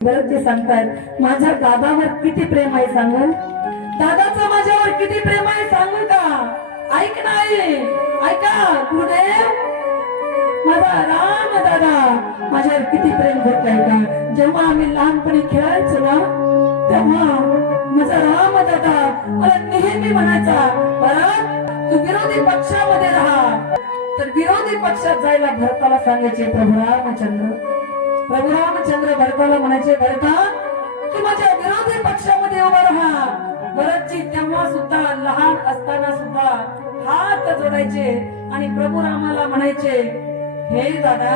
बरं ते सांगतायत माझ्या दादावर किती प्रेम आहे सांगू? दादाचं माझ्यावर किती प्रेम आहे सांगू का? ऐक नाही ऐका गुरुदेव. माझा राम दादा माझ्यावर किती प्रेम घेत आहे का? जेव्हा आम्ही लहानपणी खेळायचो ना तेव्हा माझा राम दादा मला नेहमी म्हणायचा बरं तू विरोधी पक्षामध्ये राहा. तर विरोधी पक्षात जायला भरताला सांगायचे प्रभू रामचंद्र. रघुरामचंद्र रामचंद्र भरताला म्हणायचे भरता तू माझ्या विरोधी पक्षामध्ये उभा राहा. भरतजी तेव्हा सुद्धा लहान असताना सुद्धा हात जोडायचे आणि प्रभू रामाला म्हणायचे हे दादा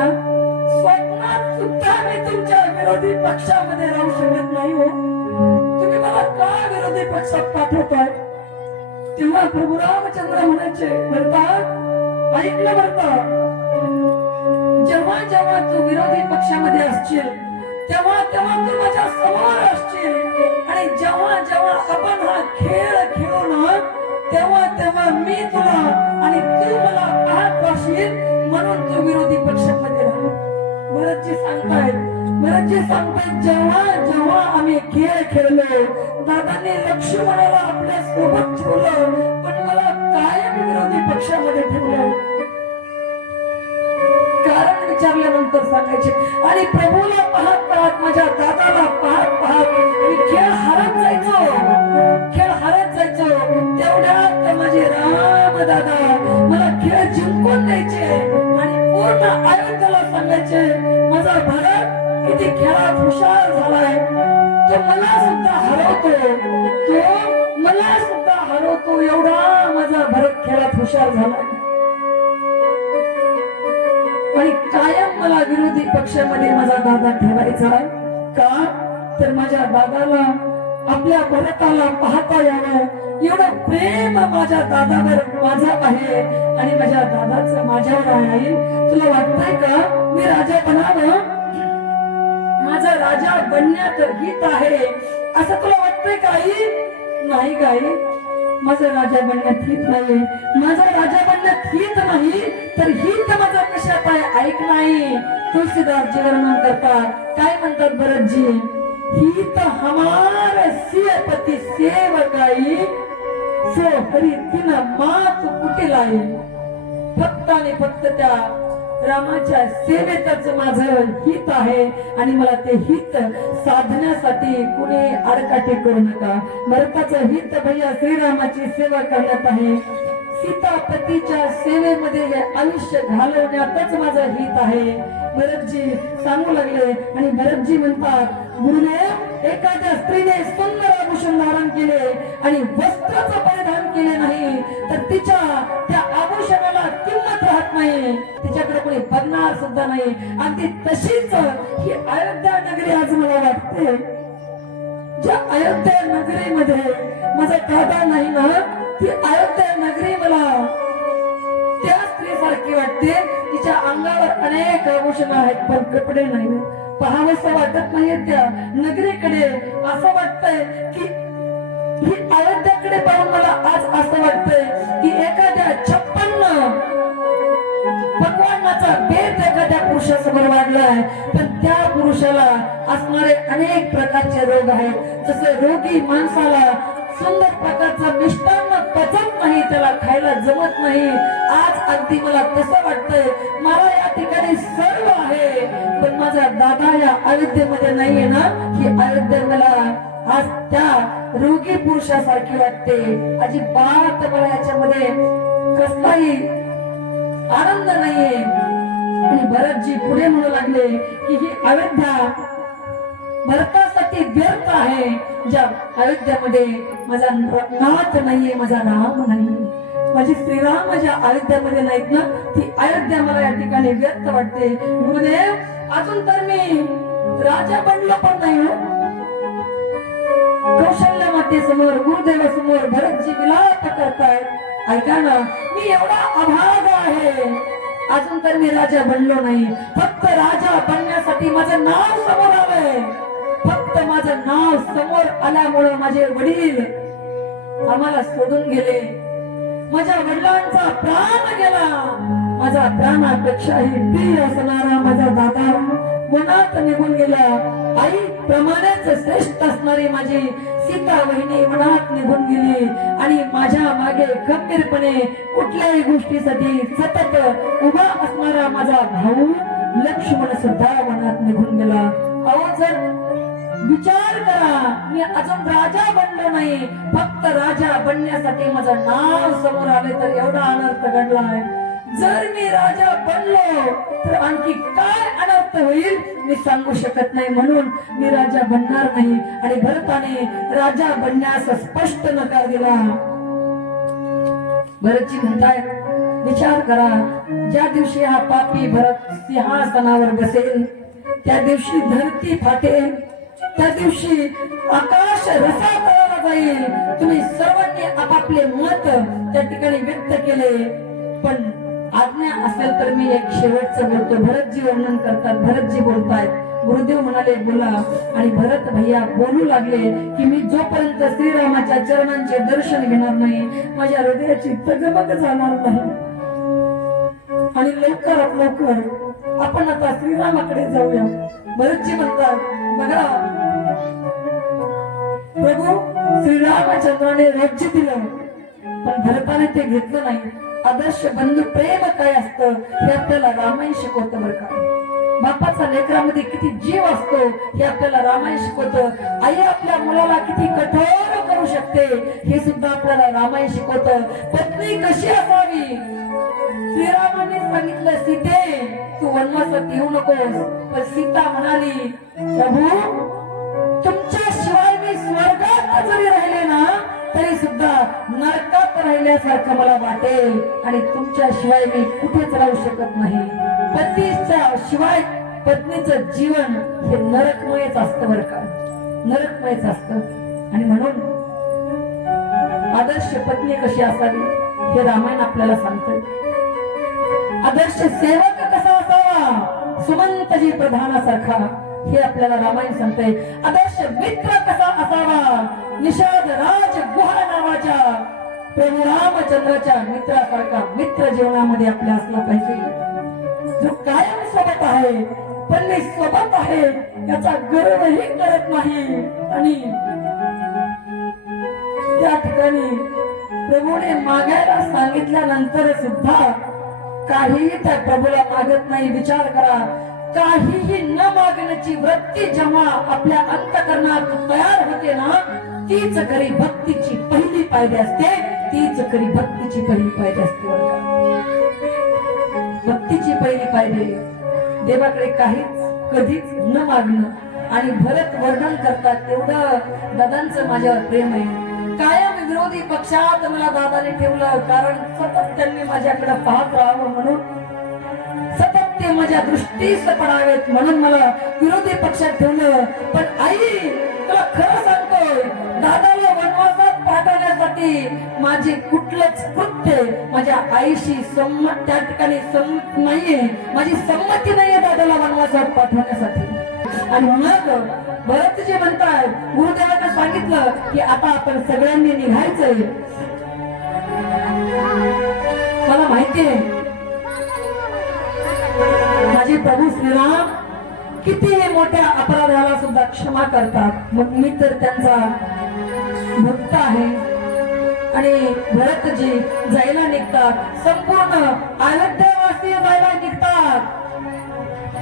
स्वप्नात सुद्धा मी तुमच्या विरोधी पक्षामध्ये राहू शकत नाही हो. तुम्ही मला का विरोधी पक्षात पाठवताय? तेव्हा प्रभू रामचंद्र म्हणायचे भरता ऐकलं भरता जेव्हा जेव्हा तू विरोधी पक्षामध्ये असशील तेव्हा तेव्हा तू माझ्यासमोर असशील. आणि जेव्हा जेव्हा आपण हा खेळ खेळू ना तेव्हा तेव्हा मी तुला आणि तू मला पाहत बसशील म्हणून तू विरोधी पक्षामध्ये राहा. भरतजी सांगतायत भरतजी सांगतायत जेव्हा जेव्हा आम्ही खेळ खेळलो दादाने लक्ष्मणाला आपल्यासोबत ठेवलं पण मला कायम विरोधी पक्षामध्ये ठेवलं. विचारल्यानंतर सांगायचे आणि प्रभूला पाहत पाहत माझ्या दादाला पाहत पाहत मी खेळ हरत जायचो खेळ हरत जायचो. तेवढ्यात माझे राम दादा मला खेळ जिंकून द्यायचे आणि पूर्ण आयोध्याला सांगायचे माझा भारत किती खेळात हुशार झालाय. तो मला सुद्धा हरवतो तो मला सुद्धा हरवतो एवढा माझा भरत खेळात हुशार झालाय. आणि कायम मला विरोधी पक्षामध्ये माझा दादा ठेवायचा आहे. का? तर माझ्या दादाला आपल्या भरताला पाहता यावं. एवढं प्रेम माझ्या दादावर माझा आहे. आणि माझ्या दादाचं माझ्यावर आहे. तुला वाटतंय का? मी राजा बनावं? माझा राजा बनण्यात हित आहे. असं तुला वाटतंय काही नाही काही माझा राजा बनण्यात हित नाही माझा राजा बनण्यात हित नाही तर हित माझा ऐक नाही. तुलसीदास जी करतात. काय म्हणतात भरतजी? हित हमार सियपती सेवकाई सो हरी तिन मात कुटीलाई फक्त आणि फक्त त्या रामाच्या सेवेतच माझ हित आहे. आणि मला ते हित साधण्यासाठी कुणी आडकाठी करू नका. भरताचं हित भैया श्रीरामाची सेवा करण्यात आहे. सीतापतीच्या सेवेमध्ये हे आयुष्य घालवण्यातच माझं हित आहे. भरतजी सांगू लागले आणि भरतजी म्हणतात गुरुदेव एखाद्या स्त्रीने सुंदर आभूषण धारण केले आणि वस्त्राचं परिधान केले नाही तर तिच्या त्या आभूषणाला किंमत राहत नाही. तिच्याकडे कोणी बघणार सुद्धा नाही. आणि ती तशीच ही अयोध्या नगरी आज मला वाटते. ज्या अयोध्या नगरीमध्ये माझा दादा नाही ना ती अयोध्या नगरी मला त्या स्त्रीसारखी वाटते. तिच्या अंगावर अनेक आभूषण आहेत पण कपडे नाही. पाहावंसं वाटत नाहीये त्या नगरीकडे. असं वाटतंय की ही अयोध्याकडे पाहून मला आज असं वाटतंय की एखाद्या छप्पन्न भगवानाचा भेद एखाद्या पुरुषासमोर वाढलाय. पण त्या पुरुषाला असणारे अनेक प्रकारचे रोग आहेत. जसे रोगी माणसाला सुंदर प्रकारचा मिष्टान्न पचत नाही त्याला खायला जमत नाही. आज अगदी मला तसं वाटतंय मला या ठिकाणी सर्व आहे पण माझा दादा या अयोध्येमध्ये नाहीये ना? ही अयोध्या मला आज त्या रोगी पुरुषासारखी वाटते. अजिबात मला याच्यामध्ये कसलाही आनंद नाहीये. आणि भरतजी पुढे म्हणू लागले की ही अयोध्या भरतासाठी व्यर्थ आहे. ज्या अयोध्यामध्ये माझा नाथ नाहीये माझा राम नाही. माझी श्रीराम माझ्या अयोध्यामध्ये नाहीत ना? ती अयोध्या मला या ठिकाणी व्यक्त वाटते. गुरुदेव अजून तर मी राजा बनलो पण नाही हो. कौशल्य मातेसमोर गुरुदेवासमोर भरतजी विलाप करतायत ऐका ना मी एवढा अभाग आहे. अजून तर मी राजा बनलो नाही. फक्त राजा बनण्यासाठी माझं नाव समोर आलंय फक्त माझं नाव समोर आल्यामुळं माझे वडील आम्हाला सोडून गेले. माझ्या वडिलांचा प्राण गेला. माझा प्राणापेक्षाही प्रिय असणारा माझा दादा मनात निघून गेला. आई प्रमाणेच श्रेष्ठ असणारी माझी सीता वहिनी मनात निघून गेली. आणि माझ्या मागे गंभीरपणे कुठल्याही गोष्टीसाठी सतत उभा असणारा माझा भाऊ लक्ष्मण सुद्धा मनात निघून गेला. अहो जर विचार करा. मी अजून राजा बनलो नाही. फक्त राजा बनण्यासाठी माझं नाव समोर आले तर एवढा अनर्थ घडलाय. जर मी राजा बनलो तर आणखी काय अनर्थ होईल मी सांगू शकत नाही. म्हणून मी राजा बनणार नाही. आणि भरताने राजा बनण्यास स्पष्ट नकार दिला. भरतजी म्हणताय विचार करा. ज्या दिवशी हा पापी भरत सिंहासनावर बसेल त्या दिवशी धरती फाटेल. त्या दिवशी आकाश रसातळाला जाईल तुम्ही सर्वांनी आपापले मत त्या ठिकाणी व्यक्त केले. पण आज्ञा असेल तर मी एक शेवटचं बोलतो. भरतजी वर्णन करतात. भरतजी बोलतायत. गुरुदेव म्हणाले बोला. आणि भरत भैया बोलू लागले की मी जोपर्यंत श्रीरामाच्या चरणांचे दर्शन घेणार नाही माझ्या हृदयाची तगमग जाणार नाही. आणि लवकरात लवकर आपण आता श्रीरामाकडे जाऊया. भरतजी म्हणतात बघा प्रभू श्रीरामचंद्राने राज्य दिलं. पण भरताने ते घेतलं नाही. आदर्श बंधू प्रेम काय असतं हे आपल्याला रामायण शिकवतं बरं का? बापाचा लेकरामध्ये किती जीव असतो हे आपल्याला रामायण शिकवतं. आई आपल्या मुलाला किती कठोर करू शकते हे सुद्धा आपल्याला रामायण शिकवतं. पत्नी कशी असावी? श्रीरामाने सांगितलं सीते तू वनवासात येऊ नकोस. पण सीता म्हणाली प्रभू तुमच्या स्वर्गात जरी राहिले ना तरी सुद्धा नरकात राहिल्यासारखं मला वाटेल. आणि तुमच्या शिवाय मी कुठेच राहू शकत नाही. पतीच्या शिवाय पत्नीचं जीवन हे नरकमयच असतं बरं का. नरकमयच असतं. आणि म्हणून आदर्श पत्नी कशी असावी हे रामायण आपल्याला सांगत आदर्श सेवक कसा असावा सुमंतजी प्रधानासारखा. हे आपल्याला रामायण सांगते आदर्श मित्र कसा असावा? निषाद राज गुहा नावाच्या प्रभू रामचंद्राच्या मित्रासारखा मित्र जीवनामध्ये आपल्या असला पाहिजे. जो कायम सोबत आहे पण मी सोबत आहे त्याचा गर्वही करत नाही. आणि त्या ठिकाणी प्रभूने मागायला सांगितल्यानंतर सुद्धा काहीही त्या प्रभूला मागत नाही. विचार करा. काहीही न मागण्याची वृत्ती जेव्हा आपल्या अंतकरणात तयार होते ना तीच खरी भक्तीची पहिली पायरी असते. तीच खरी भक्तीची पहिली पायरी असते भक्तीची पहिली पायरी. देवाकडे काहीच कधीच न मागणं आणि भरत वर्णन करतात तेवढं दादांचं माझ्यावर प्रेम आहे. कायम विरोधी पक्षात मला दादाने ठेवलं कारण सतत त्यांनी माझ्याकडे पाहत राहावं म्हणून ते माझ्या दृष्टीस पडावेत म्हणून मला विरोधी पक्षात ठेवलं. पण आई तुला खरं सांगतोय दादाला वनवासात पाठवण्यासाठी माझे कुठलंच कृत्य माझ्या आईशी संमत त्या ठिकाणी संमत नाहीये. माझी संमती नाहीये दादाला वनवासात पाठवण्यासाठी. आणि मग भरत जे म्हणतात गुरुदेवांना सांगितलं की आता आपण सगळ्यांनी निघायचंय. मला माहितीये माझे प्रभू श्रीराम कितीही मोठ्या अपराधाला सुद्धा क्षमा करतात. मग मी तर त्यांचा भक्त आहे. आणि भरतजी जायला निघतात. संपूर्ण अयोध्यावासी जायला निघतात.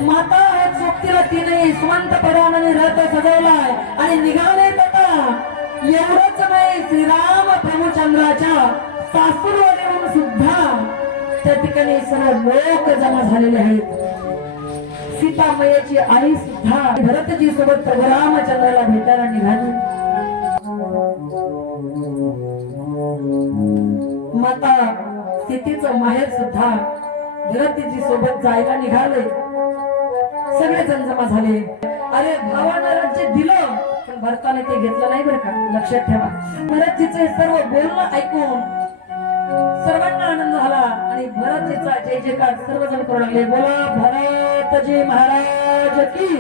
माता आहेत सोबतीला तिने सुमंतपणाने रथ सजवलाय आणि निघाले आता एवढंच नाही श्रीराम प्रभुचंद्राच्या सासूरवाडीवरून सुद्धा त्या ठिकाणी सर्व लोक जमा झालेले आहेत. सीतामयाची आई सुद्धा भरतजी सोबत प्रभू रामचंद्राला भेटायला निघाली. माता सीतेचं माहेर सुद्धा भरतजी सोबत जायला निघाले. सगळे जण जमा झाले. अरे भावानं जे दिलं पण भरताने ते घेतलं नाही बरं का? लक्षात ठेवा. भरतजीचे सर्व बोलणं ऐकून सर्वांना आनंद झाला. आणि भरतजीचा जय जयकार सर्वजण करू लागले. बोला भरतजी महाराज की?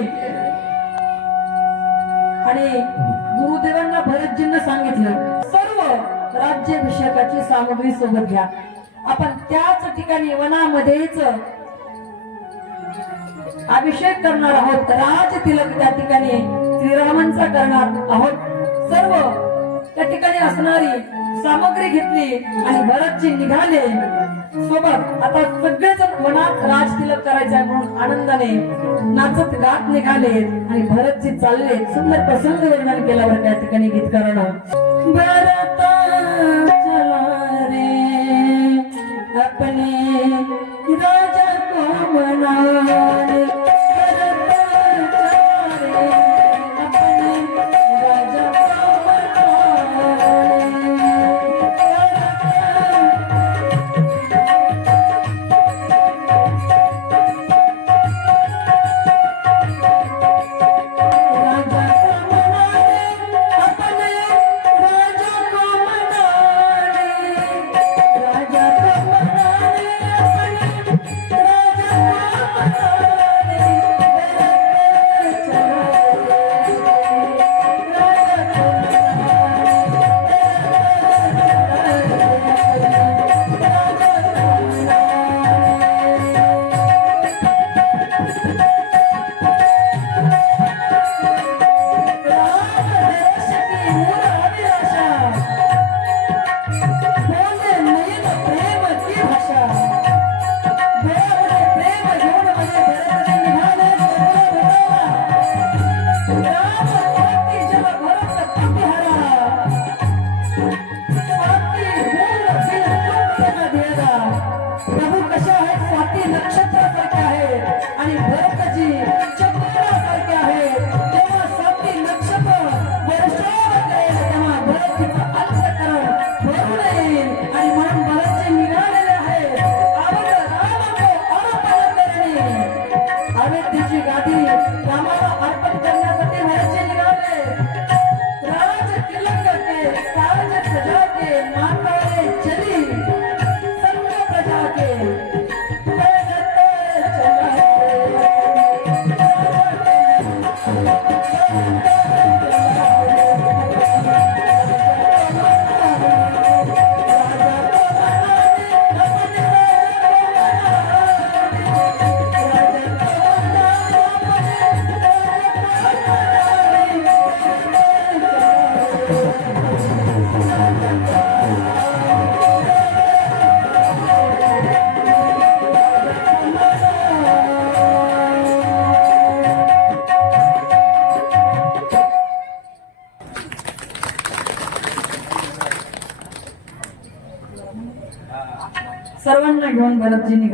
आणि गुरुदेवांना भरतजींना सांगितलं सर्व राज्याभिषेकाची सामग्री सोबत घ्या. आपण त्याच ठिकाणी वनामध्येच अभिषेक करणार आहोत. राज तिलक त्या ठिकाणी श्रीरामांचा करणार आहोत. सर्व त्या ठिकाणी असणारी सामग्री घेतली आणि भरतचे निघाले. सोबत आता सगळेजण मनात राज तिलक करायचे म्हणून आनंदाने नाचत गात निघाले आणि भरतजी चालले. सुंदर प्रसंग केला केल्यावर त्या ठिकाणी गीतकारण भरत चला रे Tchau. ഗണപതിനെ